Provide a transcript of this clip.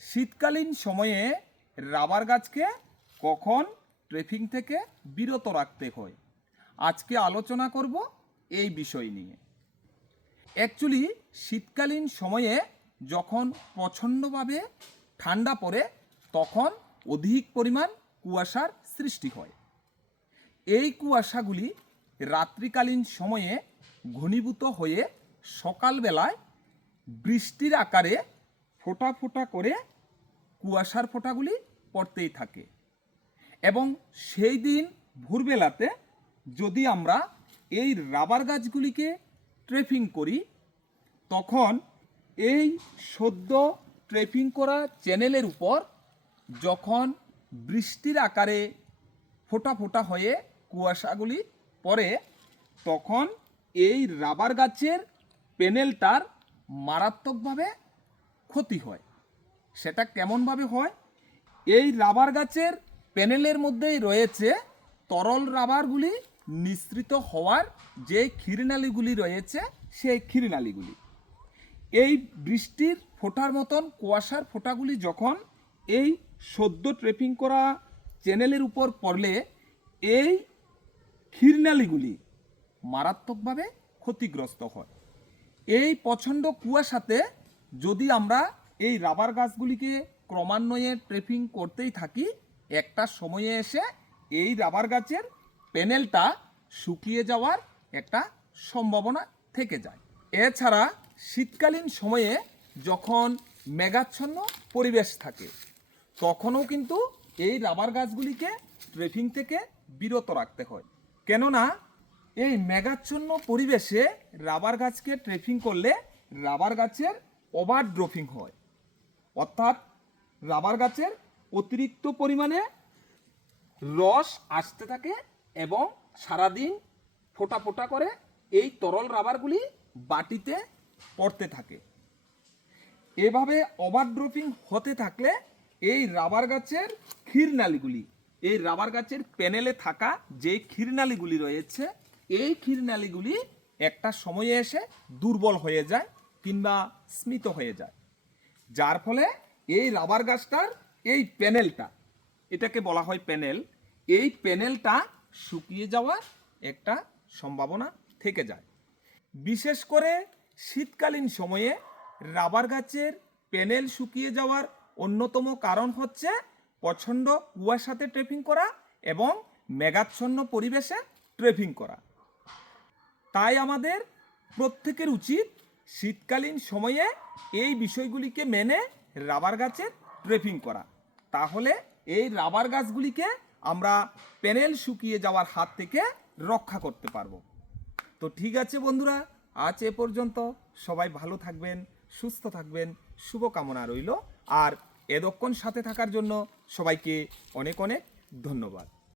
শীতকালীন সময়ে রাবার গাছকে কখন ট্রেফিং থেকে বিরত রাখতে হয়? আজকে আলোচনা করব এই বিষয় নিয়ে। অ্যাকচুয়ালি শীতকালীন সময়ে যখন প্রচণ্ডভাবে ঠান্ডা পড়ে, তখন অধিক পরিমাণ কুয়াশার সৃষ্টি হয়। এই কুয়াশাগুলি রাত্রিকালীন সময়ে ঘনীভূত হয়ে সকালবেলায় বৃষ্টির আকারে ফোঁটা ফোটা করে কুয়াশার ফোঁটাগুলি পড়তেই থাকে। এবং সেই দিন ভোরবেলাতে যদি আমরা এই রাবার গাছগুলিকে ট্রেফিং করি, তখন এই সদ্য ট্রেফিং করা চ্যানেলের উপর যখন বৃষ্টির আকারে ফোঁটা ফোঁটা হয়ে কুয়াশাগুলি পড়ে, তখন এই রাবার গাছের প্যানেলটার মারাত্মকভাবে ক্ষতি হয়। সেটা কেমনভাবে হয়? এই রাবার গাছের প্যানেলের মধ্যেই রয়েছে তরল রাবারগুলি নিঃসৃত হওয়ার যে ক্ষীরনালীগুলি রয়েছে, সেই ক্ষীরনালীগুলি। এই বৃষ্টির ফোঁটার মতন কুয়াশার ফোঁটাগুলি যখন এই সদ্য ট্রেপিং করা চ্যানেলের উপর পড়লে, এই ক্ষীরনালীগুলি মারাত্মকভাবে ক্ষতিগ্রস্ত হয়। এই প্রচণ্ড কুয়াশাতে যদি আমরা এই রাবার গাছগুলিকে ক্রমান্বয়ে ট্রেপিং করতেই থাকি। একটা সময়ে এসে এই রাবার গাছের প্যানেলটা শুকিয়ে যাওয়ার একটা সম্ভাবনা থেকে যায়। এছাড়া শীতকালীন সময়ে যখন মেঘাচ্ছন্ন পরিবেশ থাকে, তখনও কিন্তু এই রাবার গাছগুলিকে ট্রেফিং থেকে বিরত রাখতে হয়। কেননা, এই মেঘাচ্ছন্ন পরিবেশে রাবার গাছকে ট্রেফিং করলে রাবার গাছের ওভার ড্রপিং হয়। অর্থাৎ রাবার গাছের অতিরিক্ত পরিমাণে রস আসতে থাকে এবং সারাদিন ফোটা ফোটা করে এই তরল রাবারগুলি বাটিতে পড়তে থাকে। এভাবে ওভারড্রপিং হতে থাকলে এই রাবার গাছের ক্ষীরনালীগুলি, এই রাবার গাছের প্যানেলে থাকা যে ক্ষীরনালীগুলি রয়েছে, এই ক্ষীরনালীগুলি একটা সময়ে এসে দুর্বল হয়ে যায় কিংবা স্মিত হয়ে যায়। যার ফলে এই রাবার গাছটার এই প্যানেলটা, এটাকে বলা হয় প্যানেল, এই প্যানেলটা শুকিয়ে যাওয়ার একটা সম্ভাবনা থেকে যায়। বিশেষ করে শীতকালীন সময়ে রাবার গাছের প্যানেল শুকিয়ে যাওয়ার অন্যতম কারণ হচ্ছে প্রচণ্ড কুয়াশাতে ট্রেপিং করা এবং মেঘাচ্ছন্ন পরিবেশে ট্রেপিং করা। তাই আমাদের প্রত্যেকের উচিত শীতকালীন সময়ে এই বিষয়গুলিকে মেনে রাবার গাছের ট্রেপিং করা। তাহলে এই রাবার গাছগুলিকে আমরা প্যানেল শুকিয়ে যাওয়ার হাত থেকে রক্ষা করতে পারব। তো ঠিক আছে বন্ধুরা, আজ এ পর্যন্ত। সবাই ভালো থাকবেন, সুস্থ থাকবেন, শুভকামনা রইল। আর এদক্ষণ সাথে থাকার জন্য সবাইকে অনেক অনেক ধন্যবাদ।